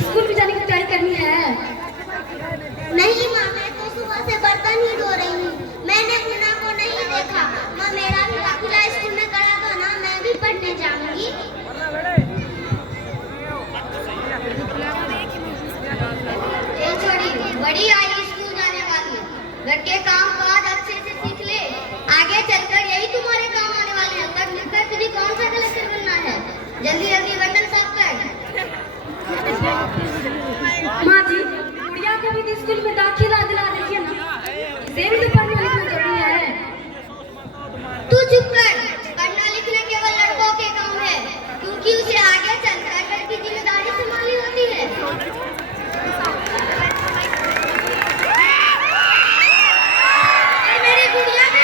School भी जाने की तैयारी करनी है? नहीं माँ, मैं तो सुबह से बर्तन ही धो रही हूँ। मैंने मुन्ना को नहीं देखा। माँ, मेरा भी दाखिला स्कूल में करा दो ना, मैं भी पढ़ने जाऊंगी। ये छोड़ी बड़ी आई स्कूल जाने वाली, घर के काम काज अच्छे से सीख ले, आगे चलकर यही तुम्हारे काम आने वाले हैं। पढ़ लिख कर तुझे कौन सा कलेक्टर बनना है? जल्दी जल्दी बर्तन साफ कर। माँ जी, गुड़िया को भी तो स्कूल में दाखिला दिला दीजिए ना, इसे भी तो पढ़ना लिखना जरूरी है। तू चुप कर। पढ़ना लिखना केवल लड़कों के काम है, क्योंकि उसे आगे चलकर घर की जिम्मेदारी संभालनी होती है। मेरी गुड़िया भी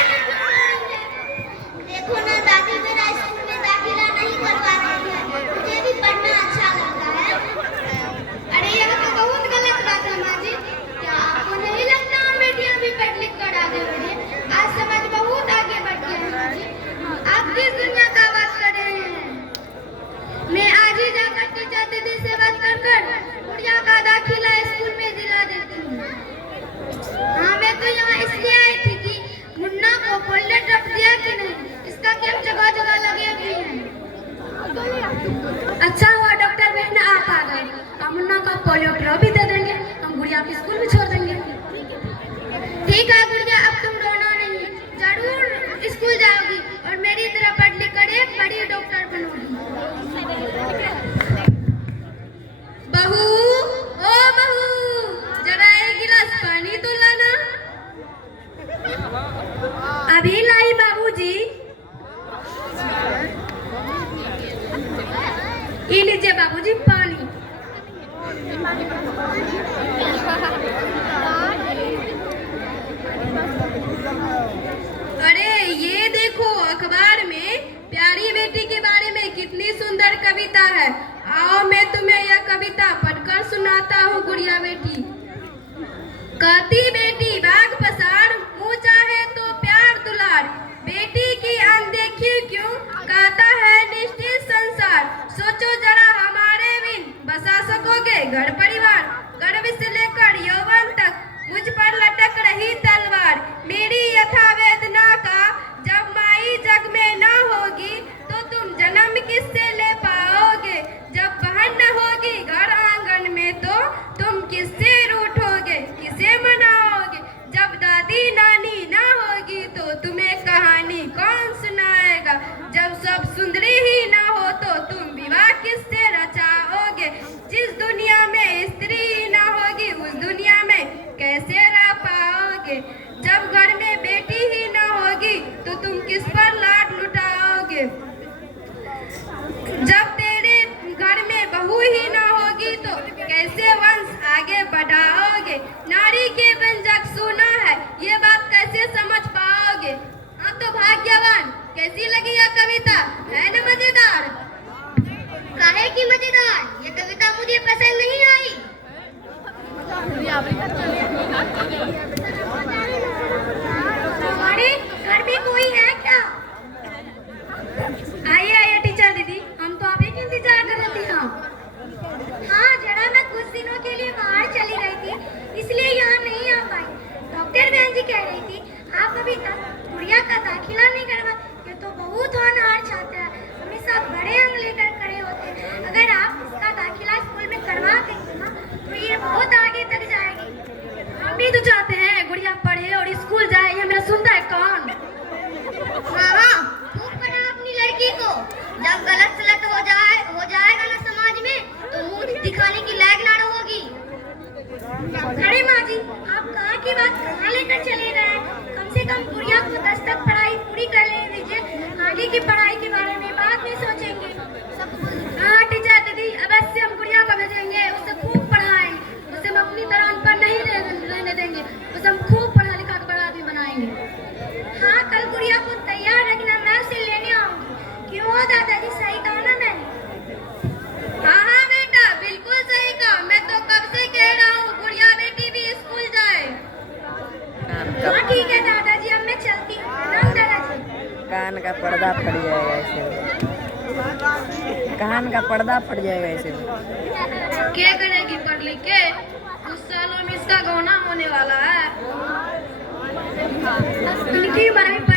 देखो ना दादी, मेरा स्कूल में दाखिला नहीं करवा रही है। मुझे भी पढ़ना अच्छा लगता है। अरे यह तो बहुत गलत बात है माँ जी। क्या आपको नहीं लगता हम बेटियां भी पढ़ लिख कर आगे बढ़े? आज समाज बहुत आगे बढ़ गया है माँ जी। आप किस दुनिया का बात कर रहे हैं? मैं आज ही जाकर टीचर दीदी से बात कर गुड़िया का दाखिला स्कूल में दिला देती हूँ। हाँ, मैं तो यहाँ इसलिए आई थी कि मुन्ना को पोलियो ड्रॉप दिया कि नहीं, इसका कैंप जगह जगह लगे हुए हैं। अच्छा हुआ डॉक्टर बहन आप आ गए, हम मुन्ना का पोलियो ड्रॉप भी दे देंगे, हम गुड़िया को स्कूल भी छोड़ देंगे। ठीक है गुड़िया, अब तुम रोना नहीं, जरूर स्कूल जाओगी और मेरी तरह पढ़ लिख कर एक बड़ी डॉक्टर बनोगी। बहू, ओ बहू, जरा एक गिलास पानी तो लाना। अभी लाई बाबूजी। ये लीजिए बाबूजी पानी। अरे ये देखो, अखबार में प्यारी बेटी के बारे में कितनी सुंदर कविता है। आओ मैं तुम्हें यह कविता पढ़कर सुनाता हूँ गुड़िया बेटी। कहती बेटी बाग पसार, मुँह चाहे तो प्यार दुलार, बेटी की अनदेखी क्यों, कहता है निश्चित संसार। सोचो जरा हमारे बिन बसा सकोगे घर परिवार, गर्भ से लेकर यौवन तक मुझ पर लटक रही तलवार। मेरी यथा वेदना का जब माई जग में न होगी, तो तुम जन्म किससे ले पाओगे? जब बहन न होगी घर आंगन में, तो तुम किससे रूठोगे, किसे मनाओगे? जब दादी नानी ना होगी, तो तुम्हें कहानी कौन सुनाएगा? जब सब सुंदरी ही ना हो, तो तुम विवाह किससे रचाओगे? जिस दुनिया में स्त्री ना होगी, उस दुनिया में कैसे रह पाओगे? जब घर में बेटी ही ना होगी, तो तुम किस पर लाड लुटाओगे? जब तेरे घर में बहू ही ना होगी, तो कैसे वंश आगे बढ़ाओगे? नारी के बंजक सुना है, ये बात कैसे समझ पाओगे? हाँ तो भाग्यवान, कैसी लगी यह कविता, है ना मजेदार? काहे की मजेदार? ये कविता मुझे पसंद नहीं आई। अरे घर में कोई है क्या? आइए आइए टीचर दीदी, हम तो आप ही का इंतजार कर रहे थे। हाँ, जरा मैं कुछ दिनों के लिए बाहर चली गई थी, इसलिए यहाँ नहीं आ पाई। डॉक्टर बहन जी कह रही थी आप अभी तक गुड़िया का दाखिला नहीं करवा। ये तो बहुत होनहार छात्र है, हमेशा बड़े अंग लेकर खड़े होते हैं। अगर आप इसका दाखिला स्कूल में करवा देंगे ना, तो ये बहुत आगे तक जाएगी। हम भी तो चाहते हैं गुड़िया पढ़े और स्कूल जाए, ये मेरा सुनता है कौन? हाँ, खूब पढ़ा अपनी लड़की को। जब गलत सलत हो जाएगा ना समाज में, तो मुंह दिखाने की लायक ना रहोगी। अरे माँ जी, आप कहाँ की बात कहाँ लेकर चले गए हैं? कम से कम गुड़िया को 10 तक पढ़ाई पूरी कर लेने दीजिए, आगे की पढ़ाई के बारे में बाद में सोचेंगे। हाँ टीचर दीदी, अवश्य हम गुड़िया को भेजेंगे, उसे खूब पढ़ाएंगे, उसे हम अपनी तरह अनपढ़ नहीं रहने देंगे, उसे हम खूब पढ़ा लिखा कर बड़ा आदमी बनाएंगे। हाँ, कल गुड़िया को तैयार रखना, मैं उसे लेने आऊंगी। क्यों दादाजी, सही कहा ना मैंने? हाँ हाँ बेटा, बिल्कुल सही कहा। मैं तो कब से कह रहा हूँ गुड़िया बेटी भी स्कूल जाए। हाँ ठीक है दादाजी, अब मैं चलती हूँ। प्रणाम दादाजी। कान का पर्दा फट जाएगा ऐसे। कान का पर्दा फट जाएगा ऐसे में। क्या करेगी पढ़ लिख के? कुछ सालों में इसका गौना होने वाला है। इनके बारे में